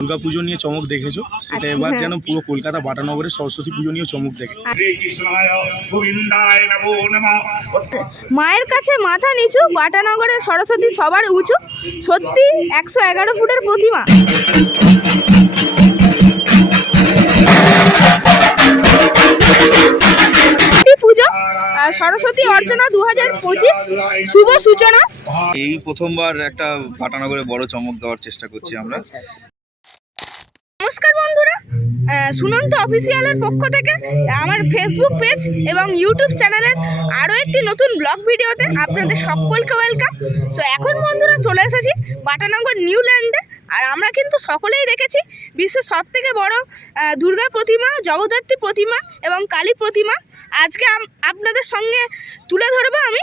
দুর্গা পুজো নিয়ে চমক দেখেছ? সেটা আচ্ছা, এবার। যেন পুরো কলকাতা বাটানগরের সরস্বতী পুজো নিয়ে চমক দেখে। মায়ের কাছে মাথা নিচু বাটানগরের সরস্বতী সবার উঁচু সত্যি একশো এগারো ফুটের প্রতিমা। সরস্বতী পুজো সরস্বতী অর্চনা দু হাজার পঁচিশ শুভ সূচনা। এই প্রথমবার একটা পাটানগরে বড় চমক দেওয়ার চেষ্টা করছি আমরা। নমস্কার বন্ধুরা। সুনন্ত অফিসিয়ালের পক্ষ থেকে আমার ফেসবুক পেজ এবং ইউটিউব চ্যানেলের আরও একটি নতুন ব্লগ ভিডিওতে আপনাদের সকলকে ওয়েলকাম সো এখন বন্ধুরা চলে এসেছি বাটানগর নিউল্যান্ডে আর আমরা কিন্তু সকলেই দেখেছি বিশ্বের সব থেকে বড় দুর্গা প্রতিমা, জগদ্ধাত্রী প্রতিমা এবং কালী প্রতিমা। আজকে আপনাদের সঙ্গে তুলে ধরবো আমি।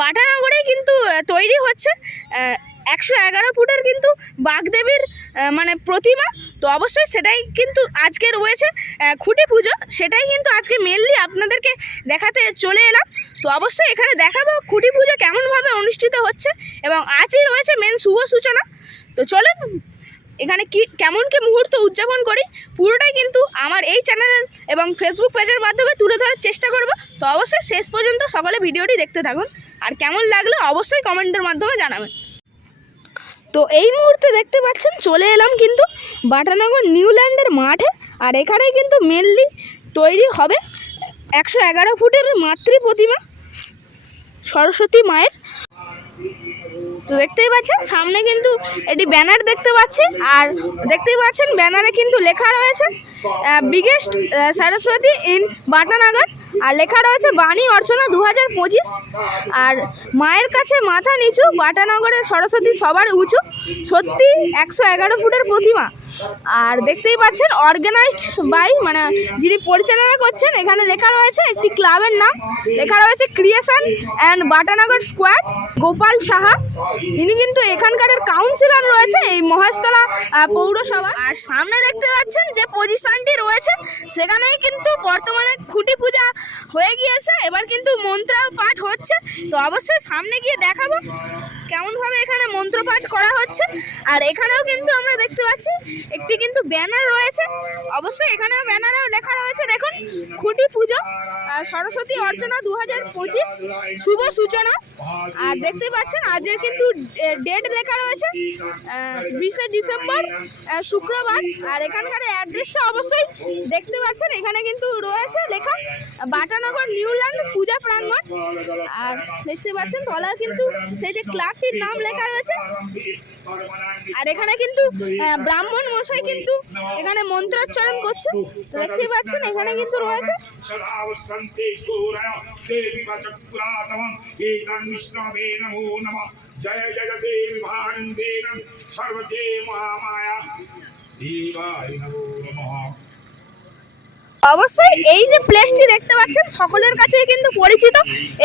বাটানগরেই কিন্তু তৈরি হচ্ছে একশো এগারো ফুটের কিন্তু বাগদেবীর মানে প্রতিমা, তো অবশ্যই সেটাই কিন্তু আজকে রয়েছে খুঁটি পুজো। সেটাই কিন্তু আজকে মেনলি আপনাদেরকে দেখাতে চলে এলাম। তো অবশ্যই এখানে দেখাবো খুঁটি পুজো কেমনভাবে অনুষ্ঠিত হচ্ছে, এবং আজই রয়েছে মেন শুভ সূচনা। তো চলুন এখানে কি, কেমন কি মুহূর্ত উদযাপন করি, পুরোটাই কিন্তু আমার এই চ্যানেল এবং ফেসবুক পেজের মাধ্যমে তুলে ধরার চেষ্টা করব। তো অবশ্যই শেষ পর্যন্ত সকলে ভিডিওটি দেখতে থাকুন, আর কেমন লাগল অবশ্যই কমেন্টের মাধ্যমে জানাবেন। তো এই মুহূর্তে দেখতে পাচ্ছেন চলে এলাম কিন্তু বাটানগর নিউল্যান্ডের মাঠে, আর এখানেই কিন্তু মেনলি তৈরি হবে একশো এগারো ফুটের মাতৃ প্রতিমা সরস্বতী মায়ের। তো দেখতেই পাচ্ছেন, সামনে কিন্তু এটি ব্যানার দেখতে পাচ্ছি, আর দেখতেই পাচ্ছেন ব্যানারে কিন্তু লেখা রয়েছে বিগেস্ট সরস্বতী ইন বাটানগর। আর লেখা রয়েছে বাণী অর্চনা দু হাজার পঁচিশ। আর মায়ের কাছে মাথা নিচু বাটানগরের সরস্বতী সবার উঁচু, সত্যি একশো এগারো ফুটের প্রতিমা। আর দেখতেই পাচ্ছেন অর্গানাইজড বাই মানে যিনি পরিচালনা করছেন, এখানে লেখা রয়েছে একটি ক্লাবের নাম। লেখা রয়েছে creation and Batanagar squad Gopal Saha. ইনি কিন্তু এখানকার কাউন্সিলর রয়েছে এই মহেশতলা পৌরসভা আর সামনে দেখতে পাচ্ছেন যে পজিশনটি রয়েছে, সেখানেই কিন্তু বর্তমানে খুঁটি পূজা হয়ে গিয়েছে। এবার কিন্তু মন্ত্র পাঠ হচ্ছে। তো অবশ্যই সামনে গিয়ে দেখাবো। কেমনভাবে এখানে মন্ত্রপাঠ করা হচ্ছে, আর এখানেও কিন্তু আমরা দেখতে পাচ্ছি একটি কিন্তু ব্যানার রয়েছে। অবশ্যই এখানেও ব্যানারেও লেখা রয়েছে, দেখুন, খুঁটি পুজো সরস্বতী অর্চনা দু হাজার পঁচিশ, শুভ সূচনা। আর দেখতে পাচ্ছেন আজের কিন্তু ডেট লেখা রয়েছে বিশে ডিসেম্বর শুক্রবার। আর এখানকার অ্যাড্রেসটা অবশ্যই দেখতে পাচ্ছেন, এখানে কিন্তু রয়েছে লেখা, বাটানগর নিউল্যান্ড পূজা প্রাঙ্গণ। আর দেখতে পাচ্ছেন, তলায় কিন্তু সেই যে ক্লাবটির নাম লেখা রয়েছে। আর এখানে কিন্তু ব্রাহ্মণ মশাই কিন্তু এখানে মন্ত্রোচ্চারণ করছে। তো দেখতেই পাচ্ছেন, এখানে কিন্তু রয়েছে। জয় জয় দেবী ভানন্দেনম সর্বজে মহামায়া দেবায় নমো নমঃ অবশ্যই এই যে প্লেসটি দেখতে পাচ্ছেন, সকলের কাছেই কিন্তু পরিচিত।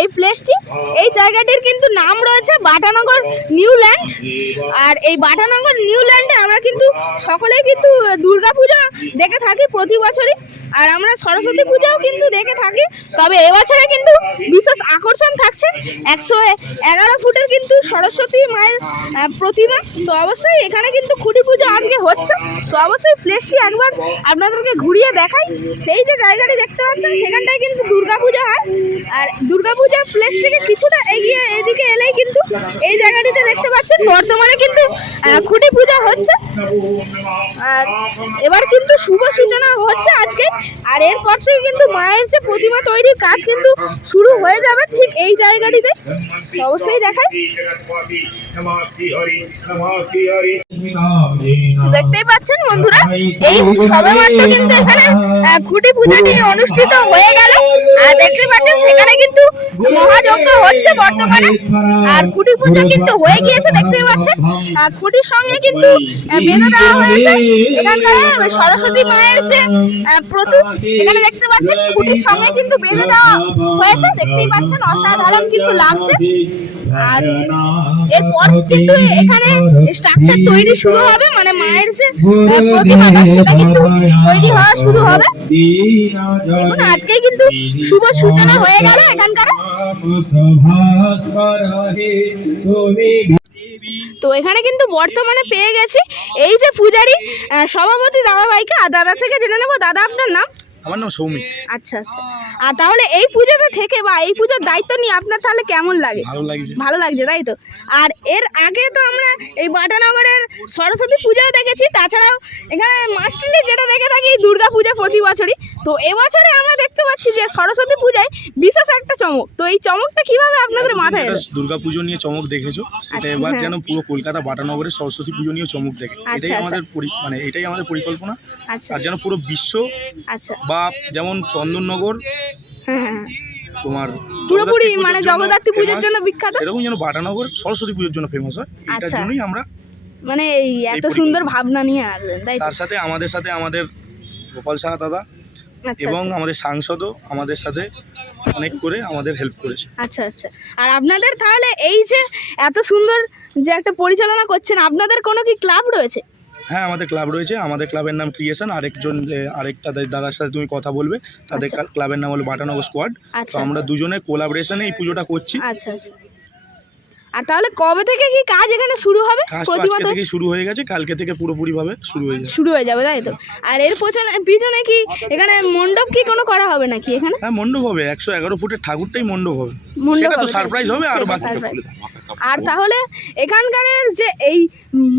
এই প্লেসটি এই জায়গাটির কিন্তু নাম রয়েছে বাটানগর নিউল্যান্ড আর এই বাটানগর নিউল্যান্ডে আমরা কিন্তু সকলেই কিন্তু দুর্গাপূজা দেখে থাকি প্রতি বছরই। আর আমরা সরস্বতী পূজাও কিন্তু দেখে থাকি, তবে এবছরে কিন্তু বিশেষ আকর্ষণ থাকছে। একশো এগারো ফুটের কিন্তু সরস্বতী মায়ের প্রতিমা। তো অবশ্যই এখানে কিন্তু খুঁটি পুজো আজকে হচ্ছে। তো অবশ্যই প্লেসটি একবার আপনাদেরকে ঘুরিয়ে দেখাই। সেই যে জায়গাটি দেখতে পাচ্ছেন, সেখানটায় কিন্তু দুর্গা পূজা হয়। আর দুর্গা পূজা প্লেস থেকে কিছুটা এগিয়ে এদিকে এলেই কিন্তু এই জায়গাটিতে দেখতে পাচ্ছেন, বর্তমানে কিন্তু খুঁটি আর এবার কিন্তু শুভ সূচনা হচ্ছে আজকে। আর এরপর থেকে কিন্তু মায়ের যে প্রতিমা তৈরির কাজ কিন্তু শুরু হয়ে যাবে ঠিক এই জায়গাটিতে। অবশ্যই দেখাই তো দেখতেই পাচ্ছেন বন্ধুরা এই সবেমাত্র কিন্তু এখানে খুঁটি পূজাটি অনুষ্ঠিত হয়ে গেল। আর দেখতে পাচ্ছেন সেখানে কিন্তু মহাযজ্ঞ হচ্ছে বর্তমানে। আর খুঁটি পূজা কিন্তু হয়ে গিয়েছে দেখতেই পাচ্ছেন। খুঁটির সঙ্গে কিন্তু বেঁধে দেওয়া হয়েছে। এখানকার সরস্বতী মায়ের যে আহ, এখানে দেখতে পাচ্ছেন খুঁটির সঙ্গে কিন্তু বেঁধে দেওয়া হয়েছে। দেখতেই পাচ্ছেন অসাধারণ কিন্তু লাগছে। আর এরপর কিন্তু এখানে স্ট্রাকচার তৈরি শুরু হবে মানে মায়ের যে প্রতিমাটা সেটা কিন্তু তৈরি হওয়া শুরু হবে। দেখুন, আজকেই কিন্তু শুভ সূচনা হয়ে গেল এখানকার। তো এখানে কিন্তু বর্তমানে পেয়ে গেছি। এই যে পূজারি সভাপতি দাদা ভাইকে দাদা থেকে জেনে নেব, দাদা, আপনার নাম? আমার নাম সৌমিক। আচ্ছা আচ্ছা। আর তাহলে এই পুজোতে থেকে বা এই পুজোর দায়িত্ব নিয়ে আপনার তাহলে কেমন লাগে? ভালো লাগছে। ভালো লাগছে তাই তো? আর এর আগে তো আমরা এই বাটানগরের সরস্বতী পূজাও দেখেছি তাছাড়াও এখানে মাস্টারলি যেটা দেখে থাকি দুর্গা পূজা প্রতি বছরই। তো এবছরে আমরা দেখতে পাচ্ছি যে সরস্বতী পূজায় বিশেষ একটা চমক। তো এই চমকটা কীভাবে আপনাদের মাথায় এলো? দুর্গা পুজো নিয়ে চমক দেখেছ। সেটা আচ্ছা, এবার হ্যাঁ। যেন পুরো কলকাতা বাটানগরের সরস্বতী পুজো নিয়ে চমক দেখে। আচ্ছা, এটাই আচ্ছা। আমাদের মানে এটাই আমাদের পরিকল্পনা। আচ্ছা। আর যেন পুরো বিশ্ব আচ্ছা। বা যেমন চন্দননগর হ্যাঁ হ্যাঁ। তোমার পুরোপুরি মানে জগদ্ধাত্রী পুজোর জন্য বিখ্যাত। সেরকম যেন বাটানগর সরস্বতী পুজোর জন্য ফেমাস হয়। এটার। জন্যই আমরা মানে এই এত সুন্দর ভাবনা নিয়ে আসবেন তাই তার সাথে আমাদের সাথে আমাদের গোপাল সাহা দাদা এবং আচ্ছা। আমাদের সাংসদও আমাদের সাথে অনেক করে আমাদের হেল্প করেছে। আচ্ছা আচ্ছা। আর আপনাদের তাহলে এই যে এত সুন্দর যে একটা পরিচালনা করছেন আপনাদের কোনো কি ক্লাব রয়েছে? হ্যাঁ আমাদের ক্লাব রয়েছে। আমাদের ক্লাবের নাম ক্রিয়েশন আরেকজন আরেকটা দাদার সাথে তুমি কথা বলবে। তাদের আচ্ছা। ক্লাবের নাম হলো বাটানগর স্কোয়াড তো আচ্ছা আমরা আচ্ছা। দুজনে কোলাবরেশনে এই পুজোটা করছি। আচ্ছা আচ্ছা। আর তাহলে কবে থেকে কি কাজ এখানে শুরু হবে? কাজ তো প্রতি আজকে বছর থেকেই শুরু হয়ে গেছে কালকে থেকে পুরোপুরি ভাবে শুরু হয়ে যাবে। শুরু হয়ে যাবে তাই তো? আর এর পেছনে পিছনে কি এখানে মণ্ডপ কি কোনো করা হবে নাকি এখানে? হ্যাঁ মণ্ডপ হবে একশো এগারো ফুটের ঠাকুরটাই মণ্ডপ হবে। মণ্ডপ তো সারপ্রাইজ হবে আর থাকবে। আর তাহলে এখানকারের যে এই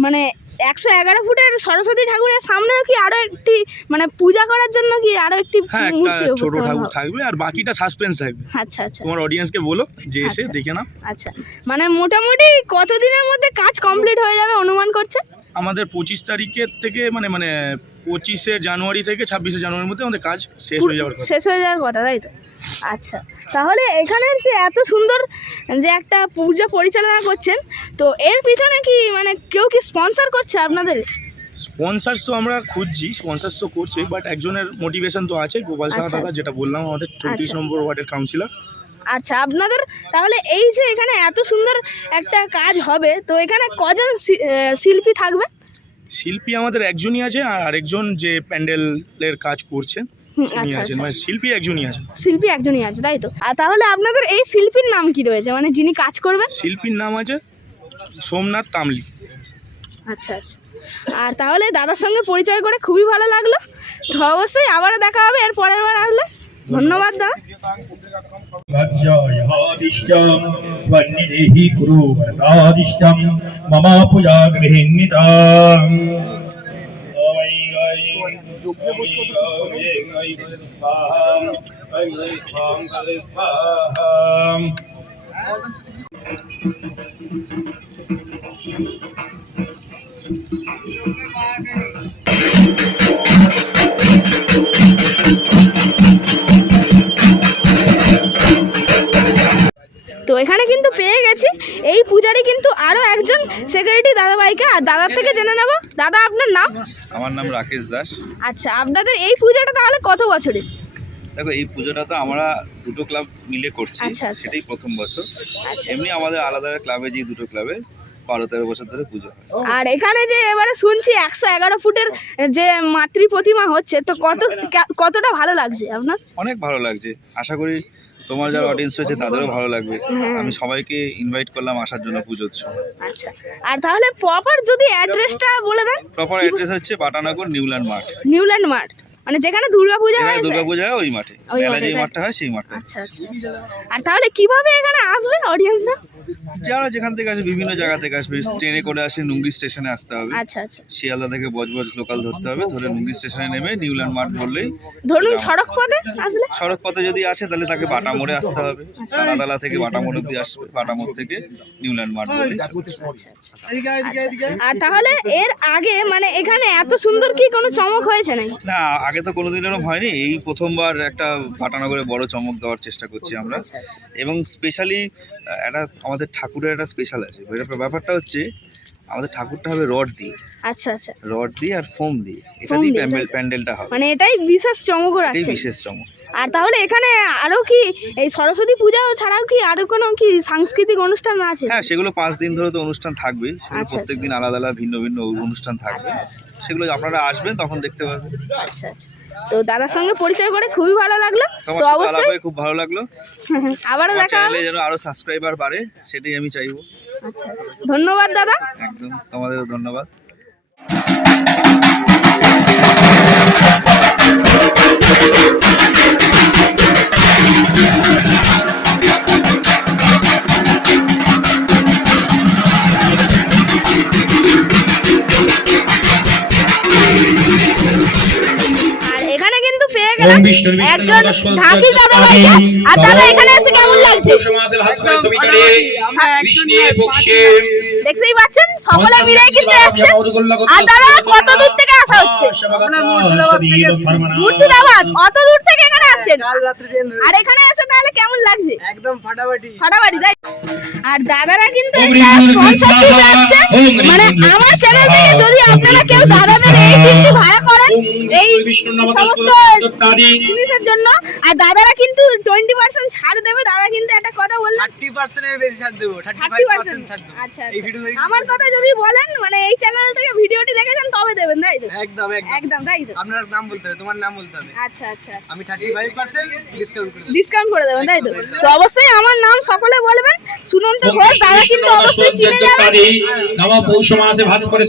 মানে একশো এগারো ফুটের সরস্বতী ঠাকুরের সামনেও কি আরও একটি মানে পূজা করার জন্য কি আরও একটি হ্যাঁ একটা মূর্তি ছোট ঠাকুর হবে? থাকবে আর বাকিটা সাসপেন্স থাকবে। আচ্ছা আচ্ছা। তোমার অডিয়েন্সকে বলো যে এসে আচ্ছা। দেখে নাও। আচ্ছা। মানে মোটামুটি কতদিনের মধ্যে কাজ কমপ্লিট হয়ে যাবে অনুমান করছে? আমাদের পঁচিশ তারিখের থেকে মানে মানে পঁচিশে জানুয়ারি থেকে ছাব্বিশে জানুয়ারির মধ্যে আমাদের কাজ শেষ হয়ে যাওয়ার কথা শেষ হয়ে যাওয়ার কথা তাই তো আচ্ছা তাহলে এখানে যে এত সুন্দর যে একটা পূজা পরিচালনা করছেন তো এর পিছনে কি মানে কেউ কি স্পন্সর করছে আপনাদের স্পন্সার্স তো আমরা খুঁজছি স্পন্সার্স তো করছে বাট একজনের মোটিভেশন তো আছে গোপাল সাহা আচ্ছা, দাদা আচ্ছা। যেটা বললাম আমাদের চৌত্রিশ আচ্ছা। নম্বর ওয়ার্ডের কাউন্সিলর আচ্ছা আপনাদের তাহলে এই যে এখানে এত সুন্দর একটা কাজ হবে তো এখানে কজন শিল্পী থাকবে? শিল্পী আমাদের একজনই আছে আর আরেকজন যে প্যান্ডেলের কাজ করছে আচ্ছা আচ্ছা। মানে শিল্পী একজনই আছেন শিল্পী একজনই আছে তাই তো? আর তাহলে আপনাদের এই শিল্পীর নাম কি রয়েছে? মানে যিনি কাজ করবেন? শিল্পীর নাম আছে সোমনাথ তামলি আচ্ছা আচ্ছা। আর তাহলে দাদার সঙ্গে পরিচয় করে খুবই ভালো লাগল। তো অবশ্যই আবারও দেখা হবে এর পরের বার আসলে। ধন্যবাদ দা লজ্জায়াদিষ্টম স্বনিধি কুরু ভরতাদিষ্টম মম পূজা গৃহিণীতাম Thank you. কিন্তু পেয়ে গেছি। এই পূজারি কিন্তু আরও একজন সেক্রেটারি দাদাভাইকে আর দাদার থেকে জেনে নেব। দাদা আপনার নাম? আমার নাম রাকেশ দাস। আচ্ছা আপনাদের এই পূজাটা তাহলে কত বছরের দেখো এই পুজোটা তো আমরা দুটো ক্লাব মিলে করছি। আচ্ছা, আচ্ছা। সেটাই প্রথম বছর। আচ্ছা। এমনি আমাদের আলাদা ক্লাবে যে দুটো ক্লাবে বারো তেরো বছর ধরে পুজো আর এখানে যে এবারে শুনছি একশো এগারো ফুটের যে মাতৃ প্রতিমা হচ্ছে তো কত কতটা ভালো লাগছে আপনার? অনেক ভালো লাগছে। আশা করি তোমার যারা অডিয়েন্স রয়েছে তাদেরও ভালো লাগবে। আমি সবাইকে ইনভাইট করলাম আসার জন্য পুজোর সময় আচ্ছা। আর তাহলে প্রপার যদি অ্যাড্রেসটা বলে দেন প্রপার অ্যাড্রেস হচ্ছে বাটানগর নিউল্যান্ড মাঠ। নিউল্যান্ড মাঠ। মানে যেখানে দুর্গাপূজা দুর্গাপূজা দুর্গা পূজা হয় ওই মাঠে। মেলা যে মাঠটা হয় সেই মাঠটা আচ্ছা আচ্ছা। আর তাহলে কীভাবে এখানে আসবে অডিয়েন্সরা যারা যেখান থেকে আসবে বিভিন্ন জায়গা থেকে আসবে। ট্রেনে করে আসে নুঙ্গি স্টেশনে আসতে হবে। আচ্ছা আচ্ছা। শিয়ালদা থেকে বজবজ লোকাল ধরতে হবে ধরে নুঙ্গি স্টেশনে নেমে নিউল্যান্ড মাঠ বললেই ধরুন সড়ক পথে আসলে? সড়ক পথে যদি আসে তাহলে তাকে বাটা মোড়ে আসতে হবে। সানাতলা থেকে বাটা মোড় অব্দি আসবে বাটা মোড় থেকে নিউল্যান্ড মাঠ বললেই আচ্ছা। আচ্ছা আচ্ছা। আর তাহলে এর আগে মানে এখানে এত সুন্দর কি কোনো চমক হয়েছে নাকি? না আগে তো কোনোদিন এরকম হয়নি। এই প্রথমবার একটা বাটানগরে বড় চমক দেওয়ার চেষ্টা করছি আমরা। আচ্ছা আচ্ছা। এবং স্পেশালি একটা আমাদের ঠাকুরের একটা স্পেশাল আছে। ব্যাপার- ব্যাপারটা হচ্ছে আমাদের ঠাকুরটা হবে রড দিয়ে। আচ্ছা আচ্ছা। রড দিয়ে আর ফোম দিয়ে। এটা দিয়ে দিয়ে, প্যান্ডেল প্যান্ডেলটা হবে। মানে এটাই বিশেষ চমক এটাই রাখছে বিশেষ চমক। আর তাহলে এখানে আরও কি এই সরস্বতী পূজা ছাড়াও কি আরও কোনো কি সাংস্কৃতিক অনুষ্ঠান আছে? হ্যাঁ সেগুলো পাঁচ দিন ধরে তো অনুষ্ঠান থাকবে আচ্ছা, প্রত্যেক দিন আলাদা আলাদা ভিন্ন ভিন্ন অনুষ্ঠান থাকবে। আচ্ছা, আচ্ছা। সেগুলো আপনারা আসবেন তখন দেখতে পাবেন। আচ্ছা আচ্ছা। তো দাদার সঙ্গে পরিচয় করে খুবই ভালো লাগল। তো অবশ্যই খুব ভালো লাগল। আবারও দেখা হবে। যেন আরও সাবস্ক্রাইবার বাড়ে সেটাই আমি চাইব। আচ্ছা আচ্ছা। ধন্যবাদ দাদা। একদম তোমাদেরও ধন্যবাদ। আর এখানে একজন ঢাকি দাদা ভাইকে আর দাদা এখানে এসে কেমন লাগছে? দেখতেই পাচ্ছেন সকলে মিলে কিন্তু এসছে আর দাদা কত দূর থেকে আসা হচ্ছে? মুর্শিদাবাদ অত দূর থেকে এখানে আর এখানে এসে তাহলে কেমন লাগছে? একদম ফাটাফাটি। ফাটাফাটি তাই? আর দাদারা কিন্তু মানে আমার চ্যানেল থেকে যদি আপনারা কেউ দাদাদের এই টিমটি ভাড়া করেন এই সমস্ত জিনিসের জন্য। আর দাদারা কিন্তু টোয়েন্টি পার্সেন্ট ছাড় দেবে। দাদা কিন্তু একটা কথা বললেন থার্টি পার্সেন্টের বেশি ছাড় দেবো থার্টি থার্টি পার্সেন্ট পার্সেন্ট ছাড় দেবো আচ্ছা আচ্ছা। আমার কথা যদি বলেন মানে এই চ্যানেল থেকে ভিডিওটি দেখেছেন তবে দেবেন তাই তো? একদম একদম। একদম তাই তো? আপনার নাম বলতে হবে তোমার নাম বলতে হবে। আচ্ছা আচ্ছা আচ্ছা। আমি থার্টি ফাইভ পার্সেন্ট ডিসকাউন্ট করে ডিসকাউন্ট করে দেবেন তাই তো? তো অবশ্যই আমার নাম সকলে বলবেন। সুনন্ত ঘোষ দাদা কিন্তু অবশ্যই চিনে যাবেন নম পৌষ মাসে ভাস্কর